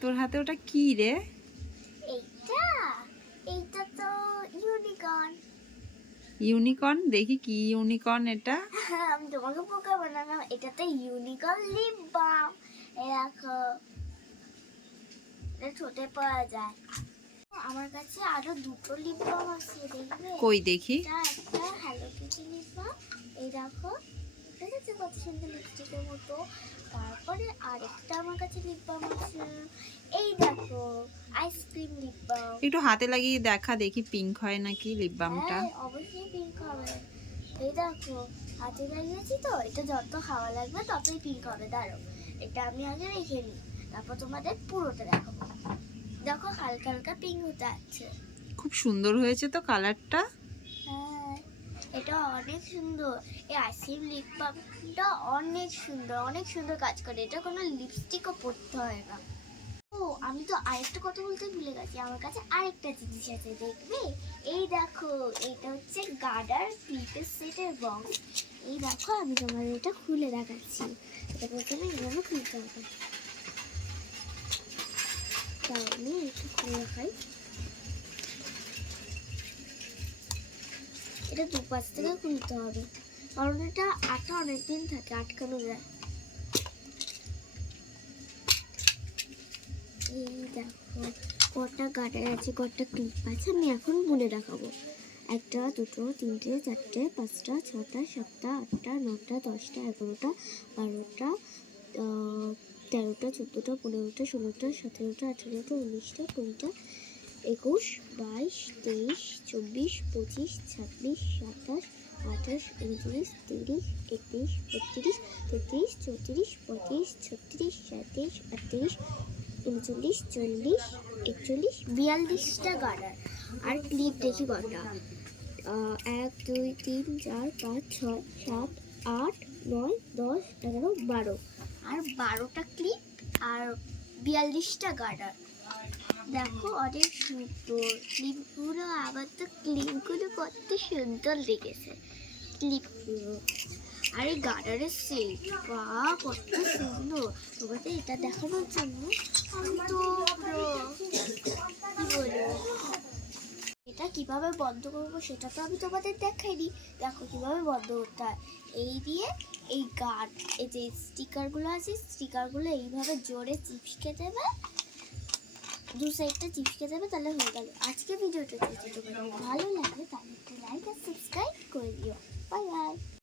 তোর হাতে ওটা কি রে? এইটা এইটা তো ইউনিকর্ন। ইউনিকর্ন? দেখি কি ইউনিকর্ন এটা। আমি তোমাকে পোকা বানালাম। এটাতে ইউনিকর্ন লিপ বাম। এই দেখো, এটা ঠোঁটে পাওয়া যায়। আমার কাছে আরো দুটো লিপ বাম আছে, দেখবে? কই দেখি। এটা একটা হ্যালো কিটি লিপ বাম। এই দেখো, দেখেছো কত সুন্দর লিপস্টিকের মতো। তারপরে আরেকটা আমার কাছে লিপ বাম আছে, এই দেখো আইসক্রিম লিপ বাম। একটু হাতে লাগিয়ে দেখা দেখি পিঙ্ক হয় নাকি লিপ বামটা। হ্যাঁ, অবশ্যই পিঙ্ক হবে। এই দেখো, হাতে লাগিয়েছি তো, এটা যত হাওয়া লাগবে ততই পিঙ্ক হবে। দাঁড়ো, এটা আমি আগে রেখে নিই, তারপর তোমাদের পুরোটা দেখাবো। দেখো, হালকা হালকা পিঙ্ক হতে আছে। খুব সুন্দর হয়েছে তো কালারটা। হ্যাঁ, এটা অনেক সুন্দর। এই আইসক্রিম লিপ বামটা অনেক সুন্দর, অনেক সুন্দর কাজ করে। এটা কোনো লিপস্টিকও পরতে হয় না। ও, আমি তো আরেকটা কথা বলতে ভুলে গেছি। আমার কাছে আরেকটা জিনিস আছে, দেখবে? এই দেখো, এটা হচ্ছে গার্ডার ক্লিপের সেটের বক্স। এই দেখো, আমি তোমাদের এটা খুলে দেখাচ্ছি। এটা প্রথমে এইভাবে খুলতে হবে। তাও আমি একটু খুলে দেখাই। এটা দুপাশ থেকে খুলতে হবে, কারণ এটা আটা অনেকদিন থাকে, আটকানো যায়। এই দেখো, কটা গার্ডার আছে, কটা ক্লিপ আছে, আমি এখন বলে দেখাবো। একটা, দুটো, তিনটে, চারটে, পাঁচটা, ছটা, সাতটা, আটটা, নটা, দশটা, 11টা, 12টা, 13টা, 14টা, 15টা, 16টা, 17টা, 18টা, 19টা, 20টা, 21, 22, 23, 24, 25, 26, 27, 28, 29, 30, 31, 32, 33, 34, 35, 36, 37, 38, 39, 40, 41, 42টা গার্ডার। আর ক্লিপ দেখি কটা। 1, 2, 3, 4, 5, 6, 7, 8, 9, 10, 11, 12। আর 12টা ক্লিপ আর 42টা গার্ডার। দেখো, অনেক সুন্দর ক্লিপগুলো। আবার তো ক্লিপগুলো কত সুন্দর লেগেছে, ক্লিপগুলো। আর এই গার্ডারের সেট, বা কত সুন্দর। তোমাদের এটা দেখানোর জন্য আমি তো কি বলবো, এটা কিভাবে বন্ধ করবো সেটা তো আমি তোমাদের দেখাইনি। দেখো কিভাবে বন্ধ করতে হয়। এই দিয়ে এই এই যে স্টিকারগুলো আছে, স্টিকারগুলো এইভাবে জোরে চিপকে দেবে, দু সাইডটা চিপকে যাবে, তাহলে হয়ে গেল। আজকে ভিডিওটা যদি তোমাদের ভালো লাগে তাহলে একটু লাইক আর সাবস্ক্রাইব করে দিও। Bye bye.